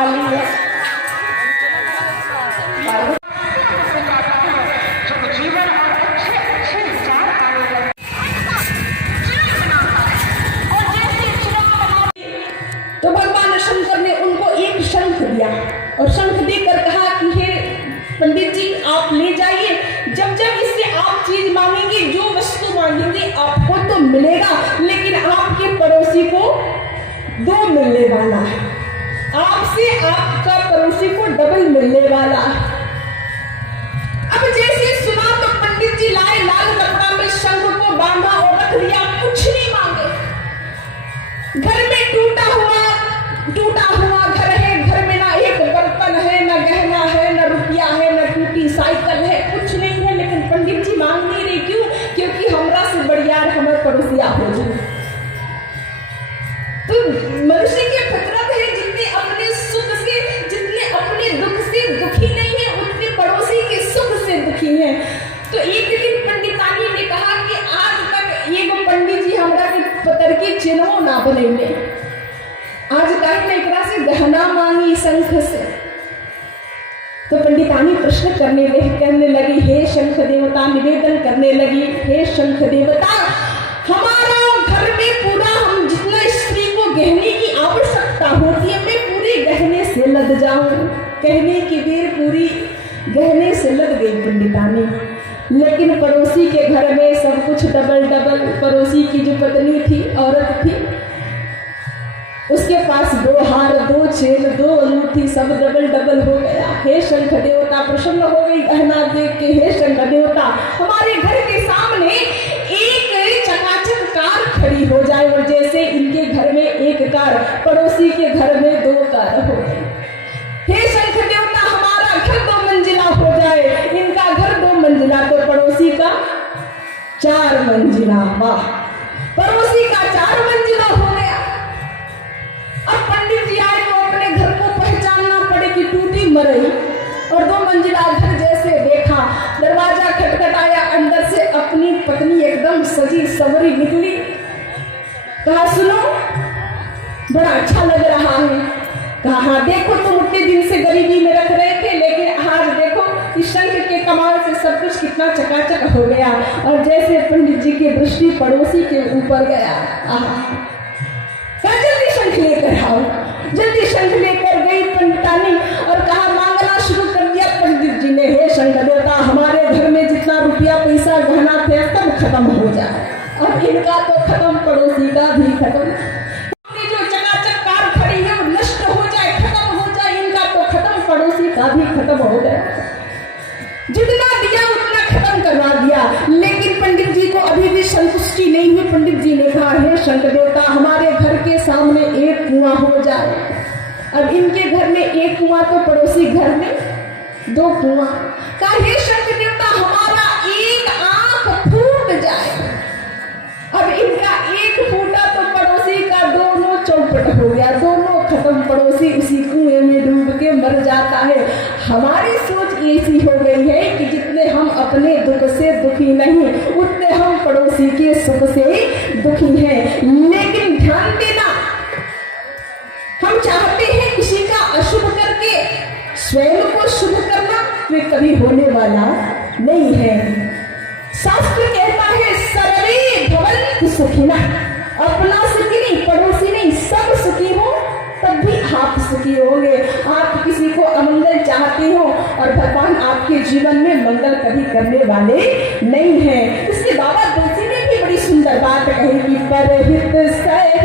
वाली है। तो भगवान शंकर ने उनको एक शंख दिया और शंख देकर कहा कि हे पंडित जी, आप ले जाइए, जब जब इससे आप चीज मांगेंगे, जो वस्तु मांगेंगे आपको तो मिलेगा, लेकिन आपके पड़ोसी को 2 मिलने वाला है, आपसे आपका पड़ोसी को डबल मिलने वाला है। अब जैसे सुना तो पंडित जी लाए, लाल कपड़ा में शंख को बांधा और रख दिया, कुछ नहीं मांगे। घर में टूटा हुआ घर है, घर में ना एक बर्तन है, ना गहना है, ना रुपया है, ना टूटी साइकिल है, कुछ नहीं है, लेकिन पंडित जी मांग नहीं रहे। क्यों? क्योंकि हमरा से बढ़िया हमारे पड़ोसिया हो जाए। तो मनुष्य की फितरत है, जितने अपने सुख से, जितने अपने दुख से दुखी नहीं है, उतने पड़ोसी के सुख से दुखी है। तो एक दिन पंडितानी ने कहा कि आज तक ये पंडित जी हमरा के पतर के चिन्ह ना बनेंगे, आज तक ने एकरा से गहना मांगी शंख से। तो पंडितानी प्रश्न करने लगी, हे शंख देवता, निवेदन करने लगी, हे शंख देवता, हमारा घर में पूरा, हम जितना स्त्री को गहने की आवश्यकता होती है, मैं पूरी गहने से लद जाऊं। कहने की देर पूरी गहने से लद गई पंडितानी, लेकिन पड़ोसी के घर में सब कुछ डबल डबल। पड़ोसी की जो पत्नी थी, औरत थी, उसके पास 2 हार, 2 चेन, 2 अंगूठी, सब डबल डबल हो गया। हे शंख देवता, प्रसन्न हो गई गहना देख के। हे शंख देवता, हमारे घर के सामने एक चकाचक कार खड़ी हो जाए, और जैसे इनके घर में एक कार, पड़ोसी के घर में 2 कार हो गई। हे शंख देवता, हमारा घर 2 मंजिला हो जाए, इनका घर 2 मंजिला, तो पड़ोसी का 4 मंजिला। वाह, पड़ोसी का 4 मंजिला हो गया। अब पंडित जी आए तो अपने घर को पहचानना पड़े कि टूटी मरई, और 2 मंजिला घर जैसे देखा, दरवाजा खटखटाया, अंदर से अपनी पत्नी एकदम सजी सवरी निकली। कहा, सुनो, बड़ा अच्छा लग रहा है। कहा, हाँ, देखो तुम उतने दिन से गरीबी में रख रहे थे, लेकिन आज देखो इस शंख के कमाल से सब कुछ कितना चकाचक हो गया। और जैसे पंडित जी की दृष्टि पड़ोसी के ऊपर गया, जल्दी शंख लेकर आओ। जल्दी शंख लेकर गई पंडितानी और कहा, मांगना शुरू कर दिया पंडित जी ने। हे शंख देवता, हमारे घर में जितना रुपया पैसा गहना थे सब खत्म हो जाए, अब इनका तो खत्म, पड़ोसी का भी खत्म। जो चकाचक कार खड़ी है वो नष्ट हो जाए, खत्म हो जाए, इनका तो खत्म, पड़ोसी का भी खत्म हो गया। जितना दिया उतना खत्म करवा दिया, लेकिन पंडित जी को अभी भी संतुष्टि नहीं हुई। पंडित जी ने कहा, हे शंख देवता, हमारे घर के सामने एक कुआं हो जाए। अब इनके घर में एक कुआं, तो पड़ोसी घर में 2 कुआं। कहा, हे शंख देवता, हमारा एक आंख फूट जाए। अब इनका एक फूटा तो पड़ोसी का दोनों चौपट हो गया, दोनों खत्म, पड़ोसी उसी कुएं में डूब के मर जाता है। हमारी सोच ऐसी हो गई है कि जितने हम अपने दुख से दुखी नहीं, उतने हम पड़ोसी के सुख से दुखी हैं। लेकिन ध्यान देना, हम चाहते हैं किसी का अशुभ करके स्वयं को शुभ करना, वे कभी होने वाला नहीं है। शास्त्र कहता है, सर्वे भवन्तु सुखिनः, अपना सुखी नहीं, पड़ोसी नहीं, सब सुखी हो तब भी आप सुखी होंगे। आप किसी को अमंगल चाहते हो और भगवान आपके जीवन में मंगल कभी करने वाले नहीं हैं। इसके बाबा तुलसी ने भी बड़ी सुंदर बात कही कि परहित सहित